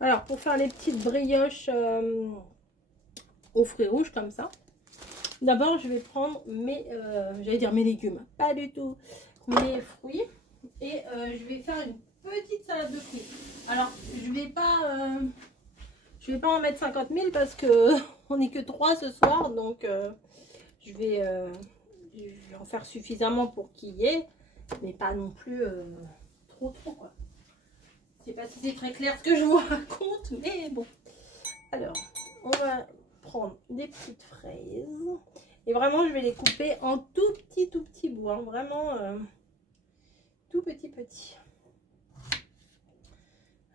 Alors, pour faire les petites brioches aux fruits rouges comme ça, d'abord, je vais prendre mes, j'allais dire mes légumes, pas du tout, mes fruits. Et je vais faire une petite salade de fruits. Alors, je vais pas en mettre 50 000 parce que on n'est que 3 ce soir. Donc, je vais en faire suffisamment pour qu'il y ait. Mais pas non plus trop quoi. Je sais pas si c'est très clair ce que je vous raconte. Mais bon. Alors, on va prendre des petites fraises. Et vraiment, je vais les couper en tout petit bout. Hein, vraiment tout petit.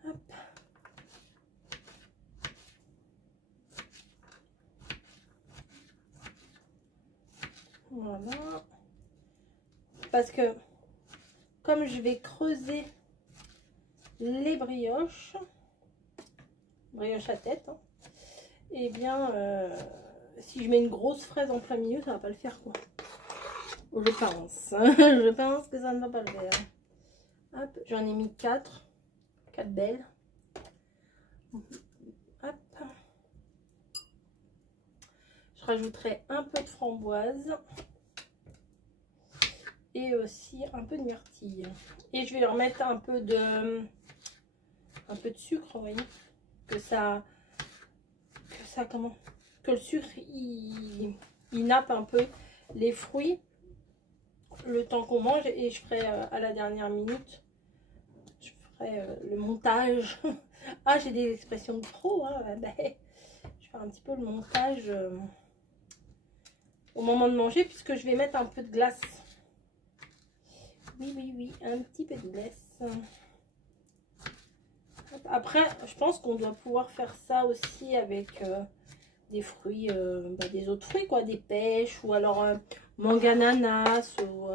Hop. Voilà. Parce que comme je vais creuser les brioches à tête, hein, et bien si je mets une grosse fraise en plein milieu, ça va pas le faire quoi. Je pense. Je pense que ça ne va pas le faire. Hop, j'en ai mis 4 belles. Hop. Je rajouterai un peu de framboise. Et aussi un peu de myrtille. Et je vais leur mettre un peu de sucre, vous voyez. Que le sucre il nappe un peu les fruits le temps qu'on mange. Et je ferai à la dernière minute, je ferai le montage. Ah, j'ai des expressions de trop, hein. Ben, je ferai un petit peu le montage au moment de manger, puisque je vais mettre un peu de glace. Oui, un petit peu de glace. Après, je pense qu'on doit pouvoir faire ça aussi avec des fruits, des autres fruits, quoi, des pêches, ou alors mangue ananas, ou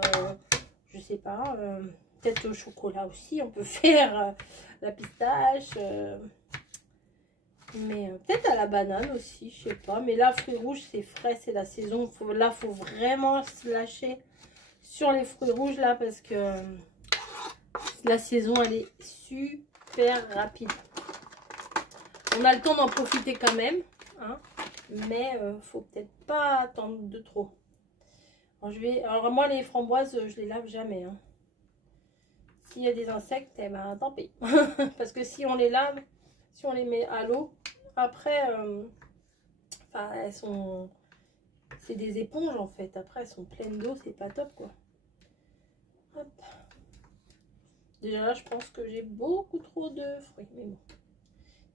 je sais pas, peut-être au chocolat aussi, on peut faire la pistache, mais peut-être à la banane aussi, je sais pas. Mais là, fruits rouges, c'est frais, c'est la saison. Là, faut vraiment se lâcher sur les fruits rouges là, parce que la saison elle est super rapide. On a le temps d'en profiter quand même, hein, mais faut peut-être pas attendre de trop. Alors moi les framboises je les lave jamais, hein. S'il y a des insectes, eh ben tant pis. Parce que si on les lave, si on les met à l'eau, après elles sont, c'est des éponges en fait, après elles sont pleines d'eau, c'est pas top quoi. Hop. Déjà là, je pense que j'ai beaucoup trop de fruits. Mais bon,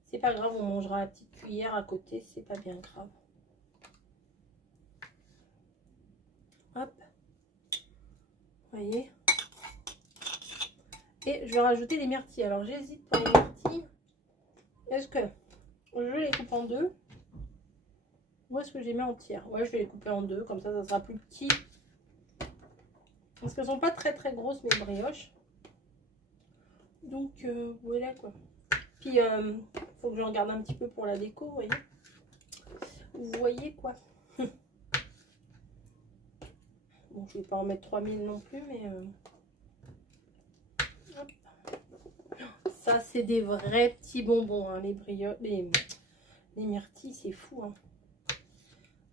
c'est pas grave, on mangera la petite cuillère à côté, c'est pas bien grave. Hop. Vous voyez. Et je vais rajouter des myrtilles. Alors j'hésite pour les myrtilles. Est-ce que je les coupe en deux ou est-ce que je les mets entières? Ouais, je vais les couper en deux, comme ça sera plus petit. Parce qu'elles sont pas très grosses mes brioches. Donc voilà quoi. Puis faut que j'en garde un petit peu pour la déco, vous voyez. Vous voyez quoi. Bon, je vais pas en mettre 3000 non plus, mais hop. Ça c'est des vrais petits bonbons, hein, les brioches, les myrtilles, c'est fou, hein.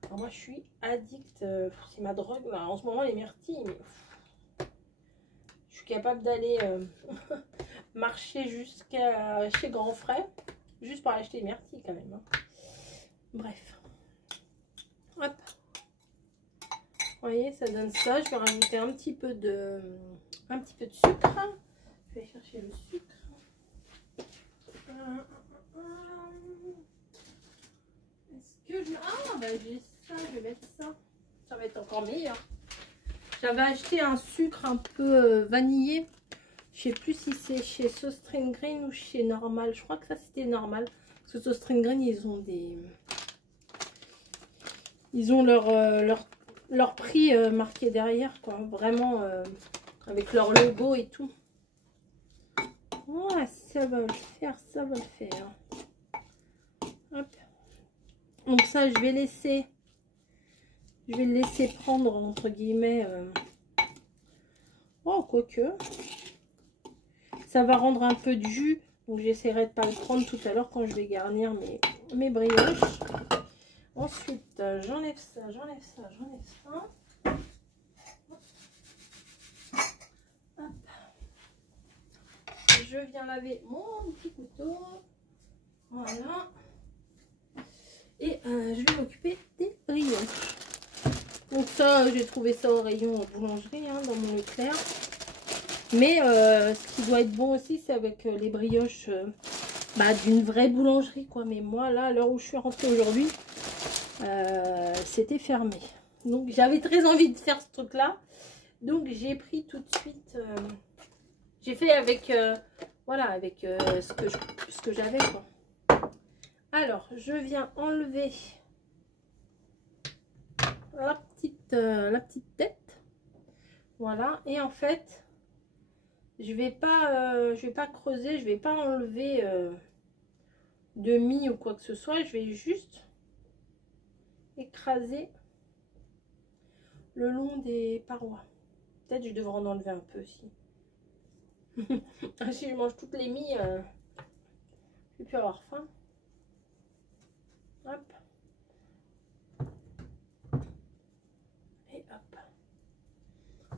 Alors moi je suis addict, c'est ma drogue là. En ce moment les myrtilles, mais je suis capable d'aller marcher jusqu'à chez Grand Frais juste pour acheter des myrtilles quand même, hein. Bref, hop, vous voyez, ça donne ça. Je vais rajouter un petit peu de sucre. Je vais chercher le sucre. Est-ce que je... Ah bah j'ai ça, je vais mettre ça. Ça va être encore meilleur. J'avais acheté un sucre un peu vanillé. Je sais plus si c'est chez Sostring Green ou chez Normal. Je crois que ça c'était Normal. Parce que Sostring Green, ils ont des... Ils ont leur prix marqué derrière, quoi. Vraiment avec leur logo et tout. Oh, ça va le faire, ça va le faire. Hop. Donc ça, je vais le laisser prendre, entre guillemets. Oh, quoique. Ça va rendre un peu de jus Donc j'essaierai de pas le prendre tout à l'heure quand je vais garnir mes brioches. Ensuite, j'enlève ça, j'enlève ça, j'enlève ça. Hop. Je viens laver mon petit couteau. Voilà. Et je vais m'occuper des brioches. Donc ça, j'ai trouvé ça au rayon boulangerie, hein, dans mon Leclerc. Mais ce qui doit être bon aussi, c'est avec les brioches d'une vraie boulangerie, quoi. Mais moi, là, à l'heure où je suis rentrée aujourd'hui, c'était fermé. Donc j'avais très envie de faire ce truc-là. Donc j'ai pris tout de suite... j'ai fait avec, voilà, avec ce que j'avais, quoi. Alors, je viens enlever la petite tête. Voilà. Et en fait... je vais pas creuser, je vais pas enlever de mie ou quoi que ce soit. Je vais juste écraser le long des parois. Peut-être je devrais en enlever un peu aussi. Si je mange toutes les milles, je vais plus avoir faim. Hop. Et hop.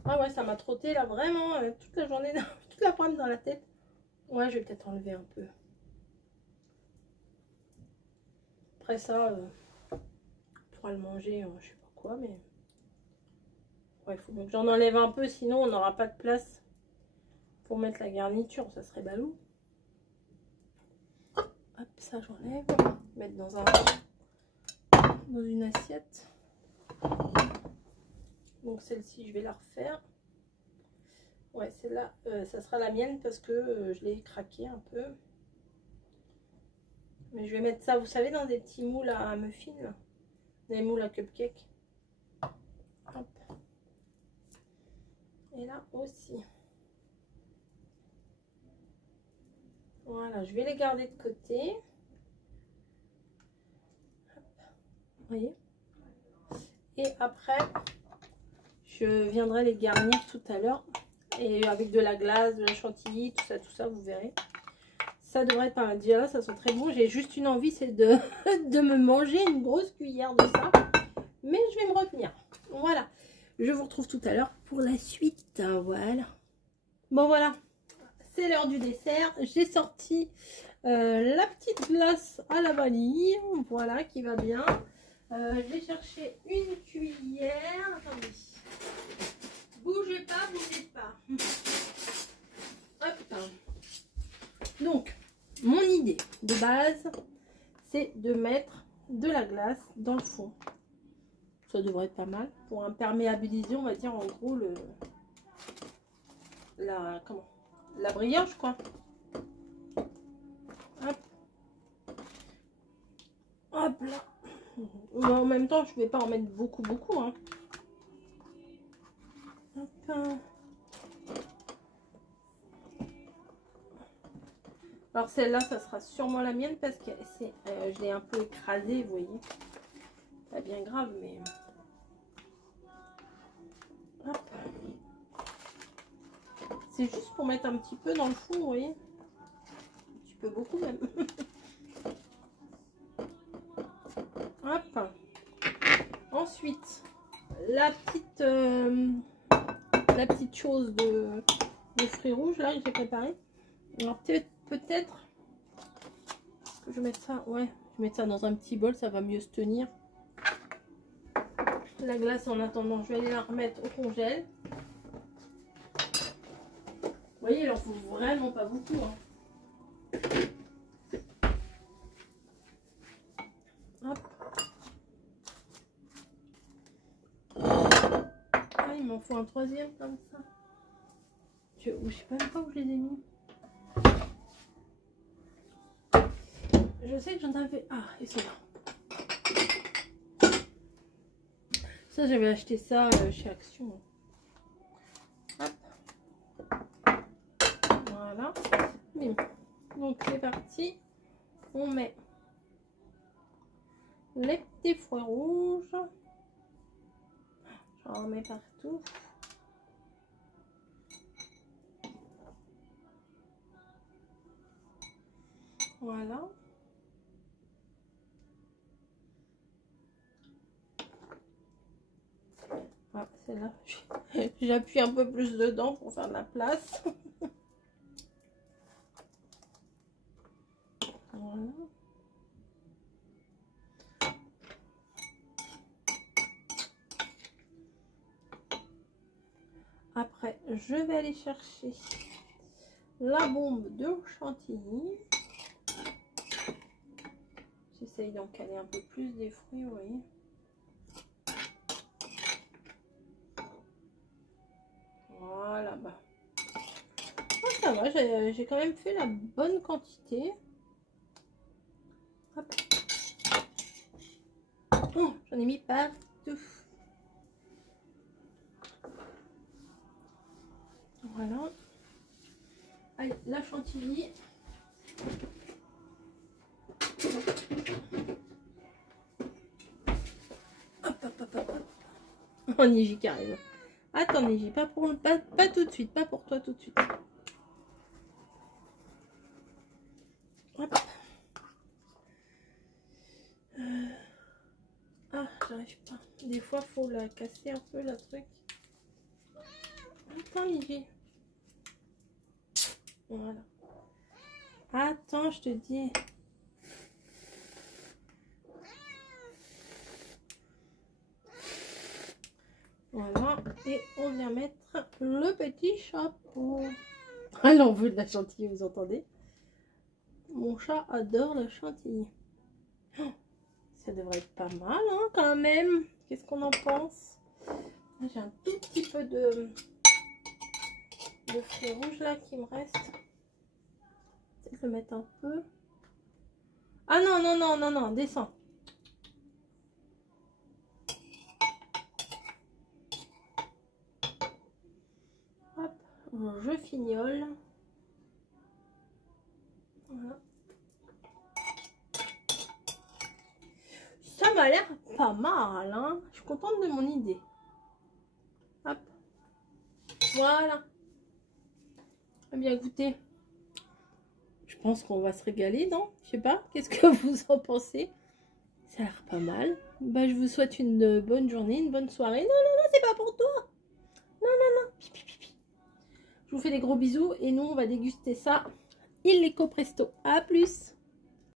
Ah ouais, ça m'a trotté là vraiment toute la journée, toute l'après-midi dans la tête. Ouais, je vais peut-être enlever un peu. Après ça, on pourra le manger, je sais pas quoi, mais... ouais, il faut donc j'en enlève un peu, sinon on n'aura pas de place pour mettre la garniture, ça serait ballot. Hop, ça j'enlève. Mettre dans une assiette. Donc celle-ci, je vais la refaire. Ouais, celle-là, ça sera la mienne parce que je l'ai craqué un peu. Mais je vais mettre ça, vous savez, dans des petits moules à muffins, là. Des moules à cupcake. Hop. Et là aussi. Voilà, je vais les garder de côté. Hop. Vous voyez? Et après, je viendrai les garnir tout à l'heure. Et avec de la glace, de la chantilly, tout ça, vous verrez. Ça devrait être pas mal. Déjà là, ça sent très bon. J'ai juste une envie, c'est de, de me manger une grosse cuillère de ça. Mais je vais me retenir. Voilà. Je vous retrouve tout à l'heure pour la suite. Voilà. Bon, voilà. C'est l'heure du dessert. J'ai sorti la petite glace à la vanille. Voilà, qui va bien. Je vais chercher une cuillère. Attendez. Bougez pas, bougez pas. Hop. Donc, mon idée de base, c'est de mettre de la glace dans le fond. Ça devrait être pas mal. Pour imperméabiliser, on va dire en gros la brioche, quoi. Hop. Hop là. En même temps, je vais pas en mettre beaucoup, hein. Hop. Alors celle-là, ça sera sûrement la mienne parce que je l'ai un peu écrasée, vous voyez. Pas bien grave, mais... hop. C'est juste pour mettre un petit peu dans le fond, vous voyez. Un petit peu beaucoup même. Hop. Ensuite, la petite chose de fruits rouges là que j'ai préparé. Alors peut-être que je vais mettre ça, ouais, je vais mettre ça dans un petit bol, ça va mieux se tenir. La glace, en attendant, je vais aller la remettre au congèle. Vous voyez, il en faut vraiment pas beaucoup, hein. Hop. Ah, il m'en faut un troisième comme ça. Je sais même pas où je les ai mis. Je sais que j'en avais... ah, ils sont là. Ça, j'avais acheté ça chez Action. Hop. Voilà. Bim. Donc, c'est parti. On met les petits fruits rouges. J'en remets partout. Voilà. Ah, celle-là, j'appuie un peu plus dedans pour faire de la place. Voilà. Après, je vais aller chercher la bombe de chantilly. J'essaye d'en caler un peu plus des fruits, vous voyez. Voilà, bah. Oh, ça va, j'ai quand même fait la bonne quantité. Hop. Oh, j'en ai mis partout. Voilà. Allez, la chantilly. Hop, hop, hop, hop. On y j'y carrément. Attendez, j'y pas pour pas tout de suite, pas pour toi tout de suite. Hop. Ah, j'arrive pas. Des fois, faut la casser un peu, la truc. Attends, Lily. Voilà. Attends, je te dis. Voilà. Et on vient mettre le petit chapeau. Ah, l'envol de la chantilly, vous entendez? Mon chat adore la chantilly. Oh, ça devrait être pas mal, hein, quand même. Qu'est-ce qu'on en pense? J'ai un tout petit peu de fruits rouges là qui me reste. Je vais le mettre un peu. Ah non, non, non, non, non, descends. Hop, je fignole. Voilà. Ça m'a l'air pas mal, hein. Je suis contente de mon idée. Hop. Voilà. Eh bien, écoutez, je pense qu'on va se régaler, non? Je sais pas. Qu'est-ce que vous en pensez? Ça a l'air pas mal. Bah, je vous souhaite une bonne journée, une bonne soirée. Non, non, non, c'est pas pour toi. Non, non, non. Pi, pi, pi, pi. Je vous fais des gros bisous et nous, on va déguster ça illico presto. À plus.